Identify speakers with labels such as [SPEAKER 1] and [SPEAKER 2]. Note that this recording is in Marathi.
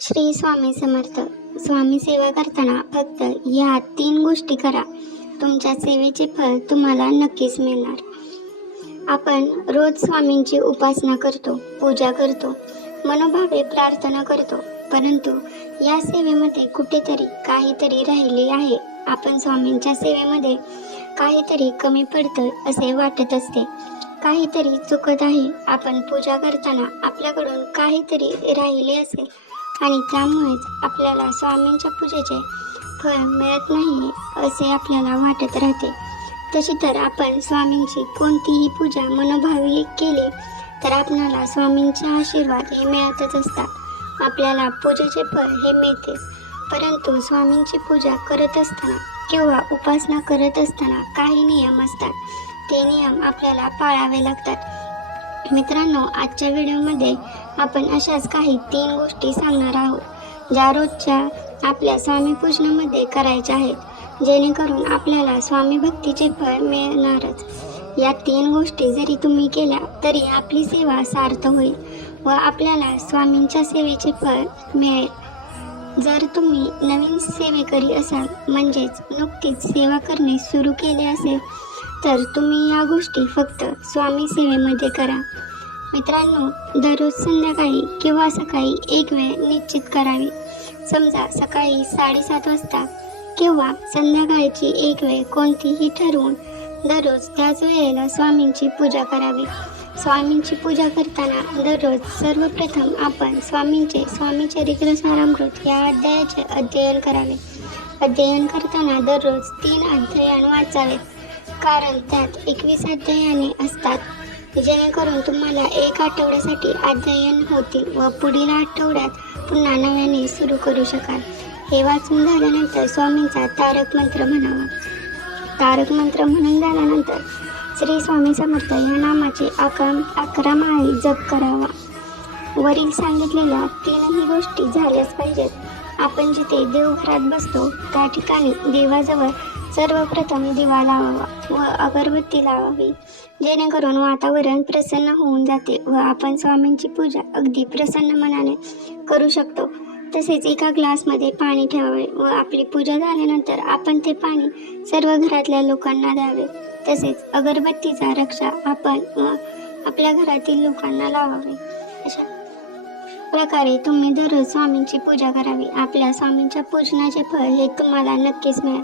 [SPEAKER 1] श्री स्वामी समर्थ. स्वामी सेवा करताना फक्त या तीन गोष्टी करा. तुमच्या सेवेचे फळ तुम्हाला नक्कीच मिळणार. आपण रोज स्वामींची उपासना करतो पूजा करतो मनोभावे प्रार्थना करतो परंतु या सेवेमध्ये कुठेतरी काहीतरी राहिले आहे. आपण स्वामींच्या सेवेमध्ये काहीतरी कमी पडतं असे वाटत असते. काहीतरी चुकत आहे. आपण पूजा करताना आपल्याकडून काहीतरी राहिले असेल. आणि त्यामुळेच आपल्याला स्वामींच्या पूजेचे फळ मिळत नाही असे आपल्याला वाटत राहते. तशी तर आपण स्वामींची कोणतीही पूजा मनोभावी केली तर आपणाला स्वामींचे आशीर्वाद हे मिळतच असतात. आपल्याला पूजेचे फळ हे मिळते परंतु स्वामींची पूजा करत असताना किंवा उपासना करत असताना काही नियम असतात. ते नियम आपल्याला पाळावे लागतात. मित्रांनो आजच्या व्हिडिओमध्ये आपण अशाच काही तीन गोष्टी सांगणार आहोत ज्या रोजच्या आपल्या स्वामी पूजनामध्ये करायच्या आहेत. जेणेकरून आपल्याला स्वामी भक्तीचे फळ मिळणारच. या तीन गोष्टी जरी तुम्ही केल्या तरी आपली सेवा सार्थ होईल व आपल्याला स्वामींच्या सेवेचे फळ मिळेल. जर तुम्ही नवीन सेवेकरी असाल म्हणजेच नुकतीच सेवा करणे सुरू केले असेल तर तुम्ही या गोष्टी फक्त स्वामी सेवेमध्ये करा. मित्रांनो दररोज संध्याकाळी किंवा सकाळी एक वेळ निश्चित करावी. समजा सकाळी साडेसात वाजता किंवा संध्याकाळची एक वेळ कोणतीही ठरवून दररोज त्याच वेळेला स्वामींची पूजा करावी. स्वामींची पूजा करताना दररोज सर्वप्रथम आपण स्वामींचे स्वामी चरित्र सारामृत या अध्यायाचे अध्ययन करावे. अध्ययन करताना दररोज तीन अध्ययन वाचावेत. कारण त्यात एकवीस अध्यायाने असतात. जेणेकरून तुम्हाला एक आठवड्यासाठी अध्ययन होतील व पुढील आठवड्यात पुन्हा नव्याने सुरू करू शकाल. हे वाचून झाल्यानंतर स्वामींचा तारक मंत्र म्हणावा. तारक मंत्र म्हणून झाल्यानंतर श्री स्वामी समर्थ या नामाचे अकरा अकरा माळी जप करावा. वरील सांगितलेल्या तीनही गोष्टी झाल्याच पाहिजेत. आपण जिथे देवघरात बसतो त्या ठिकाणी देवाजवळ सर्वप्रथम दिवा लावावा व अगरबत्ती लावावी. जेणेकरून वातावरण प्रसन्न होऊन जाते व आपण स्वामींची पूजा अगदी प्रसन्न मनाने करू शकतो. तसेच एका ग्लासमध्ये पाणी ठेवावे व आपली पूजा झाल्यानंतर आपण ते पाणी सर्व घरातल्या लोकांना द्यावे. तसेच अगरबत्तीचा रक्षा आपण व आपल्या घरातील लोकांना लावावे. अशा प्रकारे तुम्ही दररोज स्वामींची पूजा करावी. आपल्या स्वामींच्या पूजनाचे फळ हे तुम्हाला नक्कीच मिळेल.